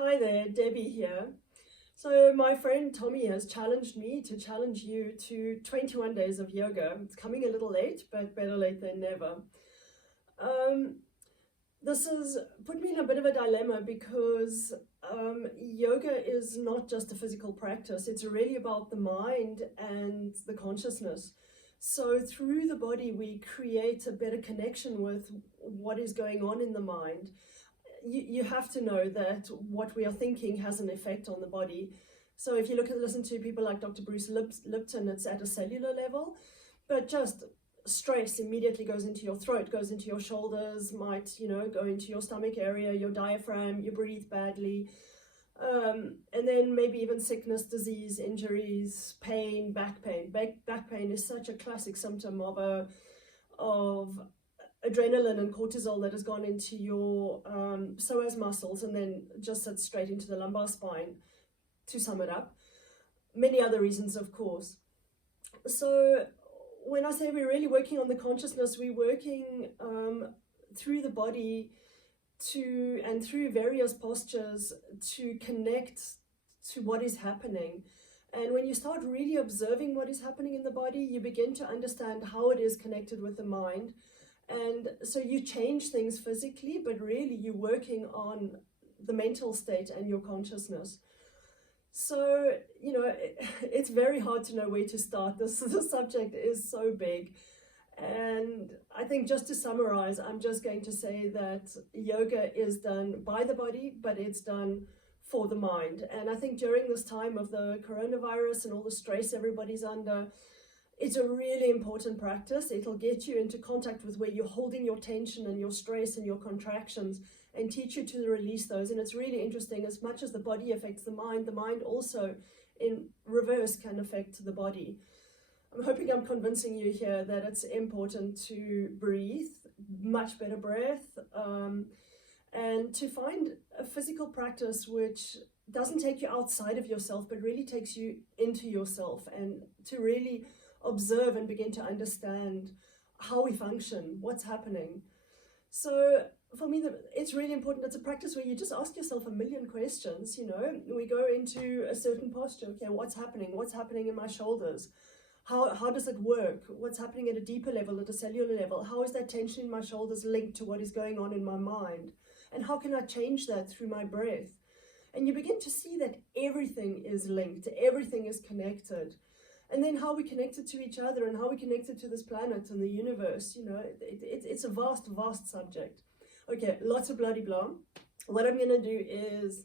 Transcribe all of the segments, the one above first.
Hi there, Debbie here. So my friend Tommy has challenged me to challenge you to 21 days of yoga. It's coming a little late, but better late than never. Um, this has put me in a bit of a dilemma because yoga is not just a physical practice. It's really about the mind and the consciousness. So through the body, we create a better connection with what is going on in the mind. You have to know that what we are thinking has an effect on the body. So if you listen to people like Dr. Bruce Lipton, it's at a cellular level, but just stress immediately goes into your throat, goes into your shoulders, might, go into your stomach area, your diaphragm, you breathe badly. And then maybe even sickness, disease, injuries, pain, back pain. Back pain is such a classic symptom of adrenaline and cortisol that has gone into your psoas muscles and then just sits straight into the lumbar spine, to sum it up. Many other reasons, of course. So when I say we're really working on the consciousness, we're working through the body and through various postures to connect to what is happening. And when you start really observing what is happening in the body, you begin to understand how it is connected with the mind. And so you change things physically, but really you're working on the mental state and your consciousness. So, it's very hard to know where to start. This subject is so big. And I think just to summarize, I'm just going to say that yoga is done by the body, but it's done for the mind. And I think during this time of the coronavirus and all the stress everybody's under, it's a really important practice. It'll get you into contact with where you're holding your tension and your stress and your contractions and teach you to release those. And it's really interesting, as much as the body affects the mind also in reverse can affect the body. I'm hoping I'm convincing you here that it's important to breathe, much better breath, and to find a physical practice which doesn't take you outside of yourself, but really takes you into yourself, and to really observe and begin to understand how we function, what's happening. So for me, it's really important. It's a practice where you just ask yourself a million questions. We go into a certain posture. Okay, what's happening? What's happening in my shoulders? How does it work? What's happening at a deeper level, at a cellular level? How is that tension in my shoulders linked to what is going on in my mind? And how can I change that through my breath? And you begin to see that everything is linked, everything is connected. And then how we connected to each other and how we connected to this planet and the universe, it's a vast, vast subject. Okay, lots of bloody blah. What I'm going to do is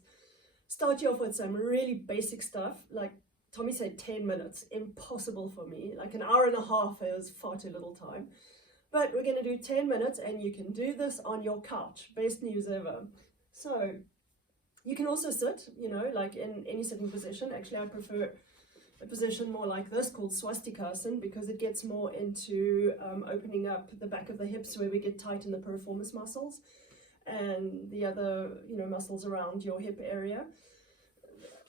start you off with some really basic stuff. Like Tommy said, 10 minutes, impossible for me. Like an hour and a half is far too little time. But we're going to do 10 minutes, and you can do this on your couch. Best news ever. So you can also sit, like in any sitting position. Actually, I prefer a position more like this, called swastikasana, because it gets more into opening up the back of the hips, where we get tight in the piriformis muscles and the other muscles around your hip area.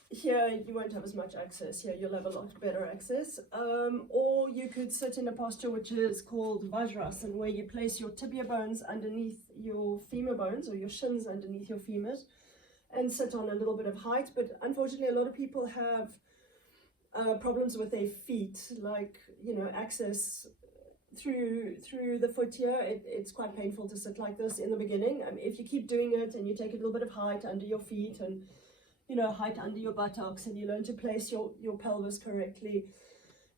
Here you won't have as much access. Here you'll have a lot better access. Or you could sit in a posture which is called Vajrasana, where you place your tibia bones underneath your femur bones, or your shins underneath your femurs, and sit on a little bit of height. But unfortunately, a lot of people have problems with their feet, like access through the foot here. It's quite painful to sit like this in the beginning. If you keep doing it and you take a little bit of height under your feet and height under your buttocks, and you learn to place your pelvis correctly,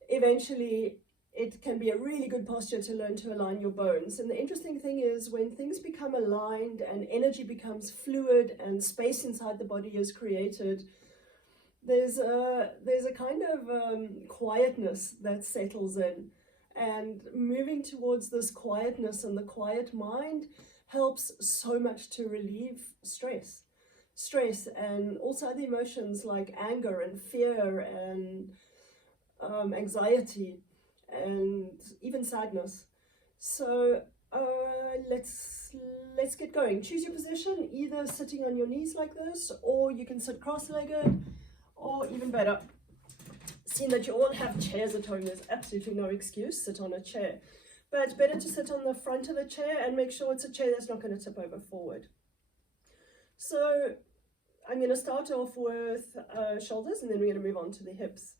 eventually it can be a really good posture to learn to align your bones. And the interesting thing is, when things become aligned and energy becomes fluid and space inside the body is created, there's a kind of quietness that settles in. And moving towards this quietness and the quiet mind helps so much to relieve stress and also other emotions like anger and fear and anxiety and even sadness. So let's get going. Choose your position, either sitting on your knees like this, or you can sit cross-legged, or even better, seeing that you all have chairs at home, there's absolutely no excuse, sit on a chair. But better to sit on the front of a chair and make sure it's a chair that's not going to tip over forward. So I'm going to start off with shoulders, and then we're going to move on to the hips.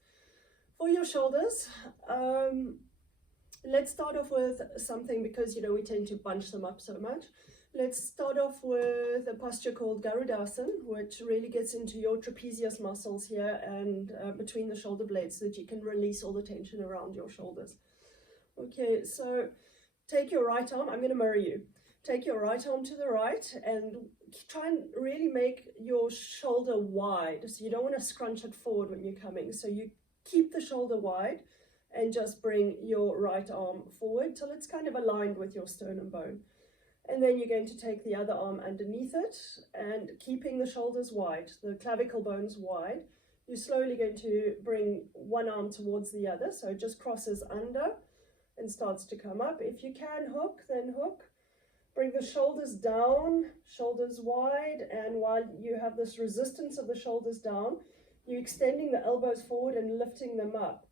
For your shoulders, let's start off with something, because you know we tend to bunch them up so much. Let's start off with a posture called Garudasana, which really gets into your trapezius muscles here and between the shoulder blades, so that you can release all the tension around your shoulders. Okay, so take your right arm, I'm going to mirror you. Take your right arm to the right and try and really make your shoulder wide. So you don't want to scrunch it forward when you're coming. So you keep the shoulder wide and just bring your right arm forward till it's kind of aligned with your sternum bone. And then you're going to take the other arm underneath it and keeping the shoulders wide, the clavicle bones wide. You're slowly going to bring one arm towards the other, so it just crosses under and starts to come up. If you can hook, then hook. Bring the shoulders down, shoulders wide, and while you have this resistance of the shoulders down, you're extending the elbows forward and lifting them up.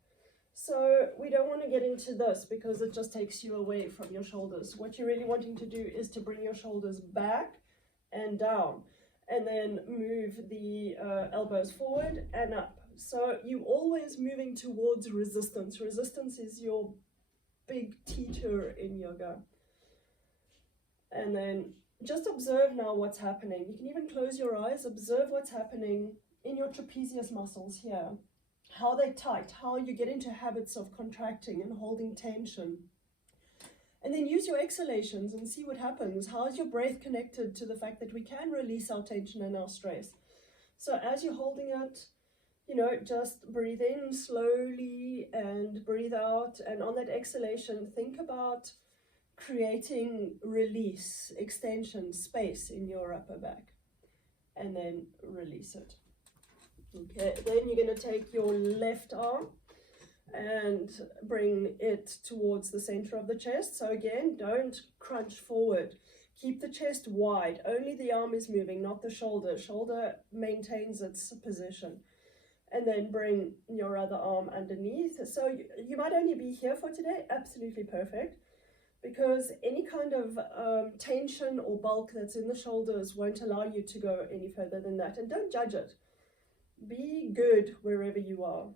So we don't want to get into this because it just takes you away from your shoulders. What you're really wanting to do is to bring your shoulders back and down, and then move the elbows forward and up. So you're always moving towards resistance. Resistance is your big teacher in yoga. And then just observe now what's happening. You can even close your eyes, observe what's happening in your trapezius muscles here. How they're tight, how you get into habits of contracting and holding tension. And then use your exhalations and see what happens. How is your breath connected to the fact that we can release our tension and our stress? So as you're holding it, you know, just breathe in slowly and breathe out. And on that exhalation, think about creating release, extension, space in your upper back, and then release it. Okay, then you're going to take your left arm and bring it towards the center of the chest. So again, don't crunch forward. Keep the chest wide. Only the arm is moving, not the shoulder. Shoulder maintains its position. And then bring your other arm underneath. So you might only be here for today. Absolutely perfect. Because any kind of tension or bulk that's in the shoulders won't allow you to go any further than that. And don't judge it. Be good wherever you are.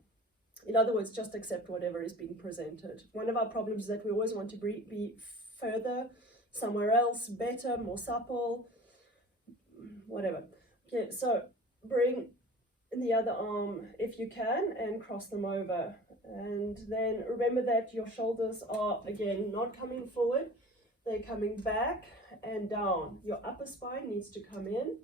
In other words, just accept whatever is being presented. One of our problems is that we always want to be further, somewhere else, better, more supple, whatever. Okay, so bring the other arm if you can and cross them over. And then remember that your shoulders are, again, not coming forward. They're coming back and down. Your upper spine needs to come in.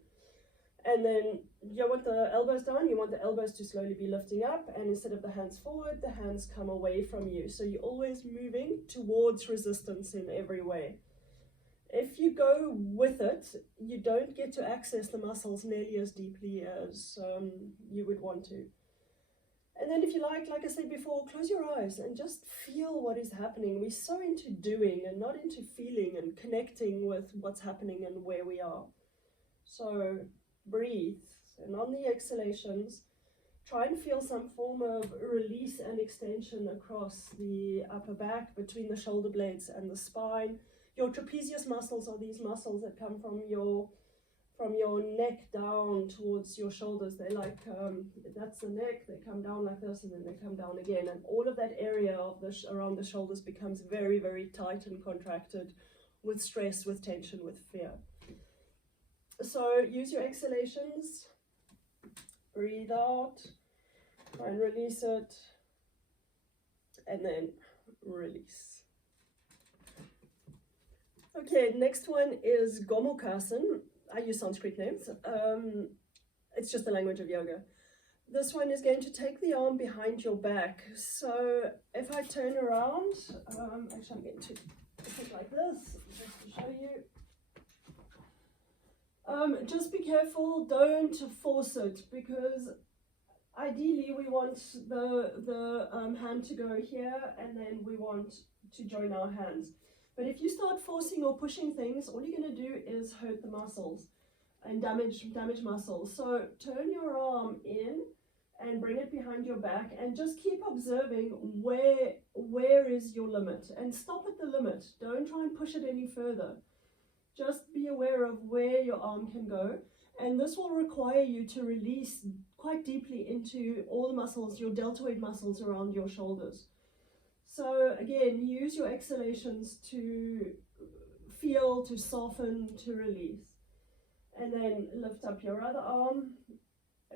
And then you want the elbows down. You want the elbows to slowly be lifting up. And instead of the hands forward, the hands come away from you. So you're always moving towards resistance in every way. If you go with it, you don't get to access the muscles nearly as deeply as you would want to. And then if you like I said before, close your eyes and just feel what is happening. We're so into doing and not into feeling and connecting with what's happening and where we are. So breathe, and on the exhalations, try and feel some form of release and extension across the upper back, between the shoulder blades and the spine. Your trapezius muscles are these muscles that come from your neck down towards your shoulders. They're like, that's the neck, they come down like this and then they come down again. And all of that area of around the shoulders becomes very, very tight and contracted with stress, with tension, with fear. So use your exhalations, breathe out, try and release it, and then release. Okay, next one is Gomukhasana. I use Sanskrit names. It's just the language of yoga. This one is going to take the arm behind your back. So if I turn around, actually I'm going to put it like this, just to show you. Just be careful, don't force it, because ideally we want the hand to go here, and then we want to join our hands. But if you start forcing or pushing things, all you're going to do is hurt the muscles and damage muscles. So turn your arm in and bring it behind your back, and just keep observing where is your limit, and stop at the limit. Don't try and push it any further. Just be aware of where your arm can go, And this will require you to release quite deeply into all the muscles, your deltoid muscles around your shoulders. So again, use your exhalations to feel, to soften, to release. And then lift up your other arm,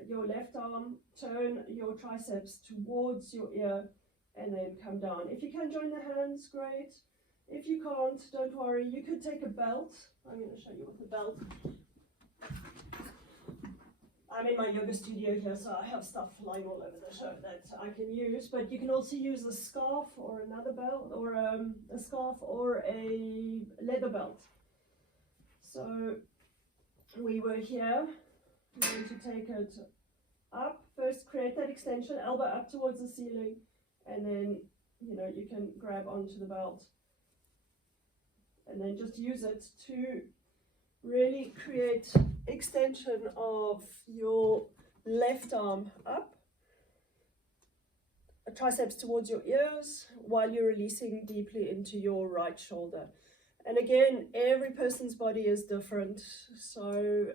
your left arm, turn your triceps towards your ear, and then come down. If you can join the hands, great. If you can't, don't worry. You could take a belt. I'm going to show you with a belt. I'm in my yoga studio here, so I have stuff lying all over the show that I can use, but you can also use a scarf or another belt, or a scarf or a leather belt. So we were here. I'm going to take it up. First, create that extension, elbow up towards the ceiling, and then, you can grab onto the belt. And then just use it to really create extension of your left arm up, triceps towards your ears, while you're releasing deeply into your right shoulder. And again, every person's body is different, so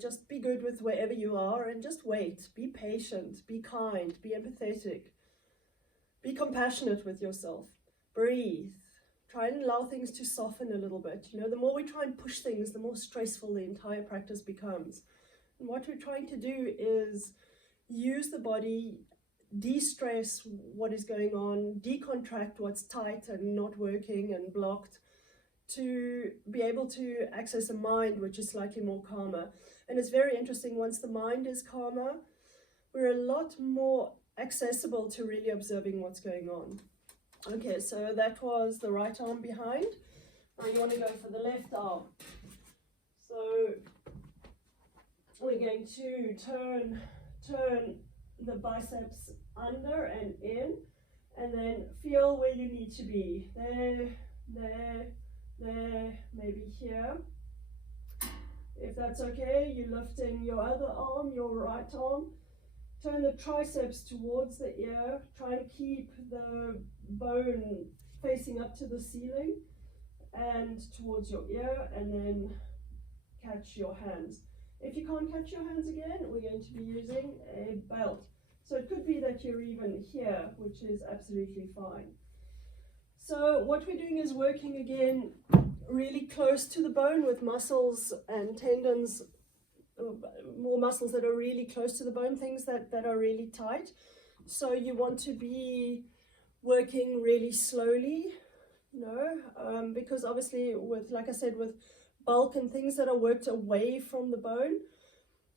just be good with wherever you are and just wait. Be patient, be kind, be empathetic, be compassionate with yourself. Breathe. Try and allow things to soften a little bit. The more we try and push things, the more stressful the entire practice becomes. And what we're trying to do is use the body, de-stress what is going on, decontract what's tight and not working and blocked, to be able to access a mind which is slightly more calmer. And it's very interesting, once the mind is calmer, we're a lot more accessible to really observing what's going on. Okay, so that was the right arm behind. Now you want to go for the left arm. So we're going to turn the biceps under and in, and then feel where you need to be. There, maybe here. If that's okay, you lift in your other arm, your right arm. Turn the triceps towards the ear. Try and keep the bone facing up to the ceiling and towards your ear, and then catch your hands. If you can't catch your hands again, we're going to be using a belt. So it could be that you're even here, which is absolutely fine. So what we're doing is working again really close to the bone with muscles and tendons, more muscles that are really close to the bone, things that are really tight. So you want to be working really slowly, because obviously with, like I said, with bulk and things that are worked away from the bone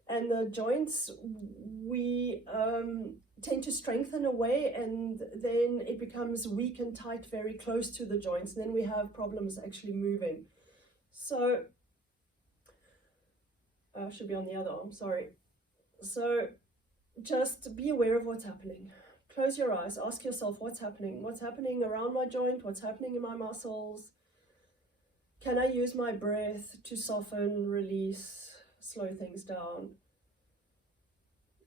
and the joints, we tend to strengthen away, and then it becomes weak and tight very close to the joints, and then we have problems actually moving. So should be on the other arm, sorry. So just be aware of what's happening. Close your eyes, ask yourself what's happening around my joint, what's happening in my muscles. Can I use my breath to soften, release, slow things down?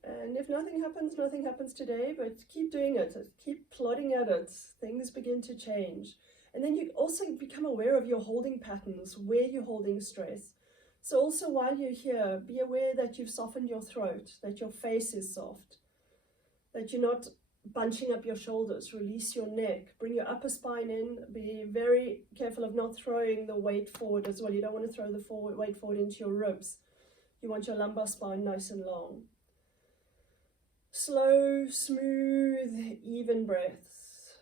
And if nothing happens today, but keep doing it, keep plodding at it, things begin to change. And then you also become aware of your holding patterns, where you're holding stress. So also while you're here, be aware that you've softened your throat, that your face is soft, that you're not bunching up your shoulders. Release your neck, bring your upper spine in, be very careful of not throwing the weight forward as well. You don't want to throw the weight forward into your ribs. You want your lumbar spine nice and long. Slow, smooth, even breaths,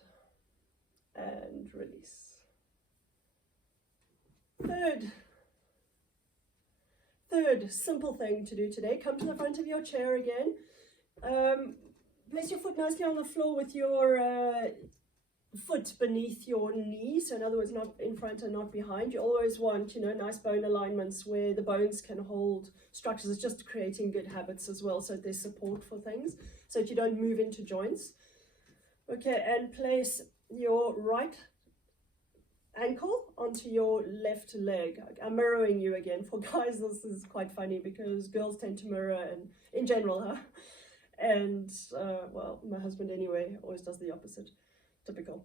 and release. Third simple thing to do today, come to the front of your chair again. Place your foot nicely on the floor with your foot beneath your knee, so in other words, not in front and not behind. You always want, nice bone alignments where the bones can hold structures. It's just creating good habits as well, so there's support for things, so that you don't move into joints. Okay, and place your right ankle onto your left leg. I'm mirroring you again. For guys, this is quite funny because girls tend to mirror, and in general, And, well, my husband anyway always does the opposite. Typical.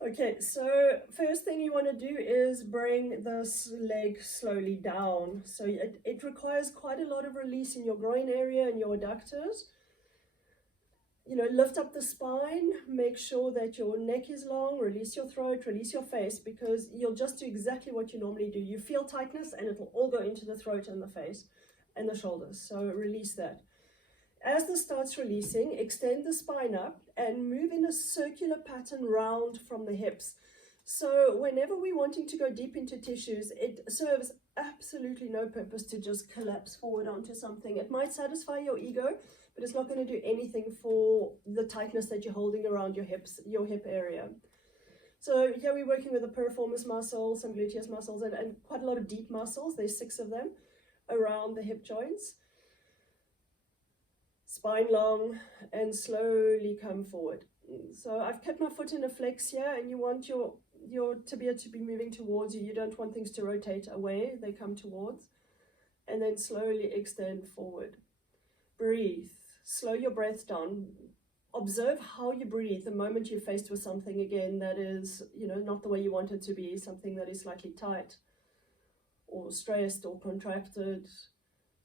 Okay, so first thing you want to do is bring this leg slowly down. So it requires quite a lot of release in your groin area and your adductors. You know, lift up the spine, make sure that your neck is long, release your throat, release your face, because you'll just do exactly what you normally do. You feel tightness and it'll all go into the throat and the face and the shoulders. So release that. As this starts releasing, extend the spine up and move in a circular pattern round from the hips. So whenever we're wanting to go deep into tissues, it serves absolutely no purpose to just collapse forward onto something. It might satisfy your ego, but it's not going to do anything for the tightness that you're holding around your hips, your hip area. So here we're working with the piriformis muscles, some gluteus muscles, and quite a lot of deep muscles. There's 6 of them around the hip joints. Spine long, and slowly come forward. So I've kept my foot in a flex here, and you want your tibia to be moving towards you. You don't want things to rotate away, they come towards. And then slowly extend forward. Breathe. Slow your breath down. Observe how you breathe the moment you're faced with something again that is, you know, not the way you want it to be, something that is slightly tight or stressed or contracted.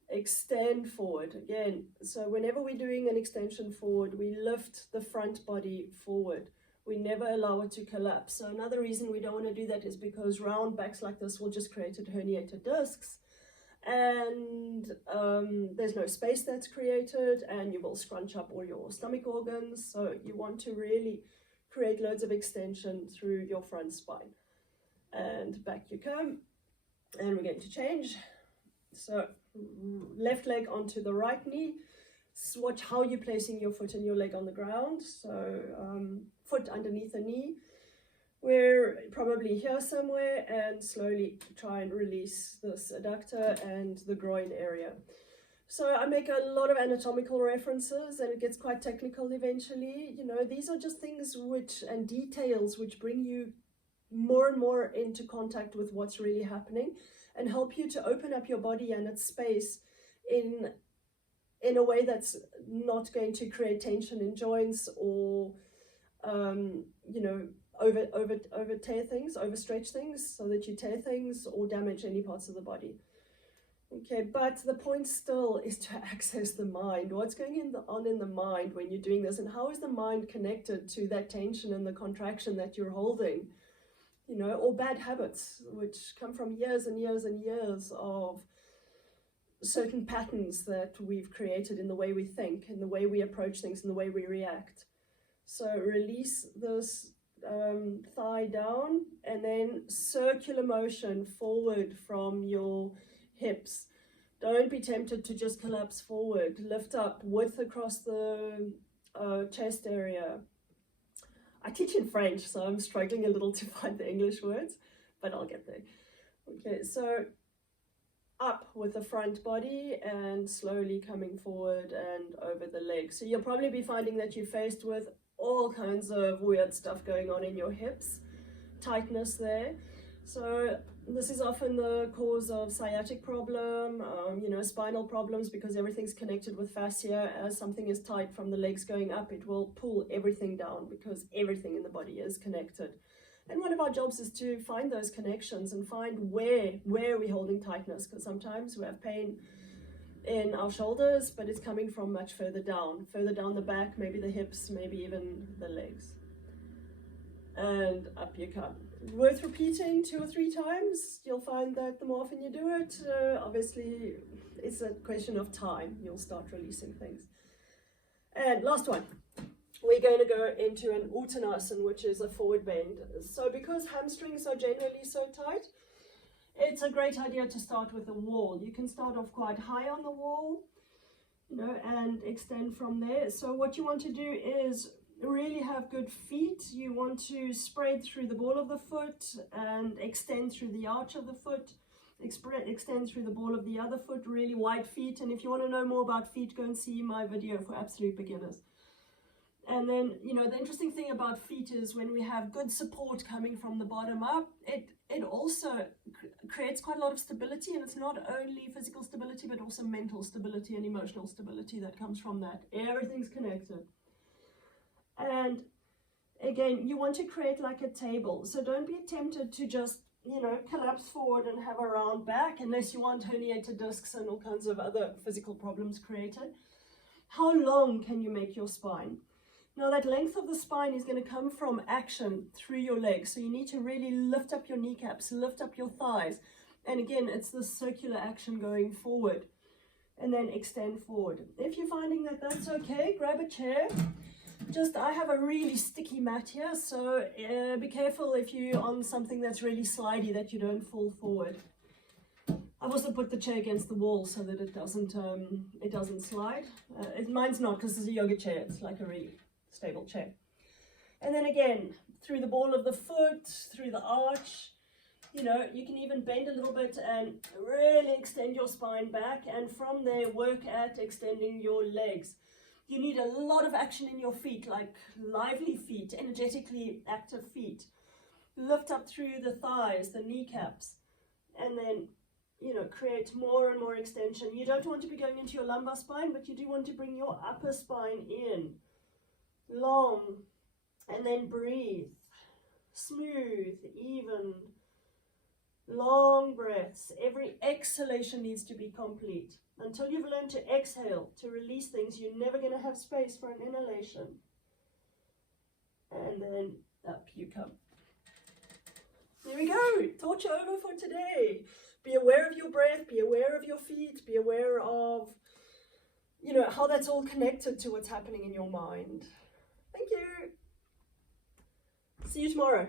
Extend forward again. So whenever we're doing an extension forward, we lift the front body forward. We never allow it to collapse. So another reason we don't want to do that is because round backs like this will just create herniated discs, and there's no space that's created, and you will scrunch up all your stomach organs. So you want to really create loads of extension through your front spine. And back you come, and we're going to change. So left leg onto the right knee. Watch how you're placing your foot and your leg on the ground. So foot underneath the knee. We're probably here somewhere, and slowly try and release this adductor and the groin area. So I make a lot of anatomical references, and it gets quite technical eventually. You know, these are just things and details which bring you more and more into contact with what's really happening, and help you to open up your body and its space in a way that's not going to create tension in joints or you know, over tear things, overstretch things, so that you tear things or damage any parts of the body. Okay, but the point still is to access the mind. What's going on in the mind when you're doing this, and how is the mind connected to that tension and the contraction that you're holding? You know, or bad habits, which come from years and years and years of certain patterns that we've created in the way we think, in the way we approach things, in the way we react. So release this thigh down, and then circular motion forward from your hips. Don't be tempted to just collapse forward. Lift up, width across the chest area. I teach in French, so I'm struggling a little to find the English words, but I'll get there. Okay, so up with the front body and slowly coming forward and over the legs. So you'll probably be finding that you're faced with all kinds of weird stuff going on in your hips, tightness there. So this is often the cause of sciatic problem, you know, spinal problems, because everything's connected with fascia. As something is tight from the legs going up, it will pull everything down because everything in the body is connected. And one of our jobs is to find those connections and find where we're holding tightness, because sometimes we have pain in our shoulders, but it's coming from much further down the back, maybe the hips, maybe even the legs. And up you come. Worth repeating 2 or 3 times. You'll find that the more often you do it, obviously it's a question of time. You'll start releasing things. And last one. We're going to go into an Uttanasana, which is a forward bend. So because hamstrings are generally so tight, it's a great idea to start with a wall. You can start off quite high on the wall, you know, and extend from there. So what you want to do is really have good feet. You want to spread through the ball of the foot and extend through the arch of the foot, extend through the ball of the other foot, really wide feet. And if you want to know more about feet, go and see my video for absolute beginners. And then, you know, the interesting thing about feet is when we have good support coming from the bottom up, it also creates quite a lot of stability, and it's not only physical stability, but also mental stability and emotional stability that comes from that. Everything's connected. And again, you want to create like a table. So don't be tempted to just, you know, collapse forward and have a round back unless you want herniated discs and all kinds of other physical problems created. How long can you make your spine? Now that length of the spine is going to come from action through your legs. So you need to really lift up your kneecaps, lift up your thighs. And again, it's this circular action going forward and then extend forward. If you're finding that that's okay, grab a chair. I have a really sticky mat here, so be careful if you're on something that's really slidey that you don't fall forward. I've also put the chair against the wall so that it doesn't slide. Mine's not, because it's a yoga chair. It's like a really stable chair. And then again, through the ball of the foot, through the arch, you know, you can even bend a little bit and really extend your spine back, and from there work at extending your legs. You need a lot of action in your feet, like lively feet, energetically active feet. Lift up through the thighs, the kneecaps, and then, you know, create more and more extension. You don't want to be going into your lumbar spine, but you do want to bring your upper spine in. Long, and then breathe. Smooth, even, long breaths. Every exhalation needs to be complete. Until you've learned to exhale, to release things, you're never going to have space for an inhalation. And then up you come. There we go. Torture over for today. Be aware of your breath, be aware of your feet, be aware of, you know, how that's all connected to what's happening in your mind. Thank you. See you tomorrow.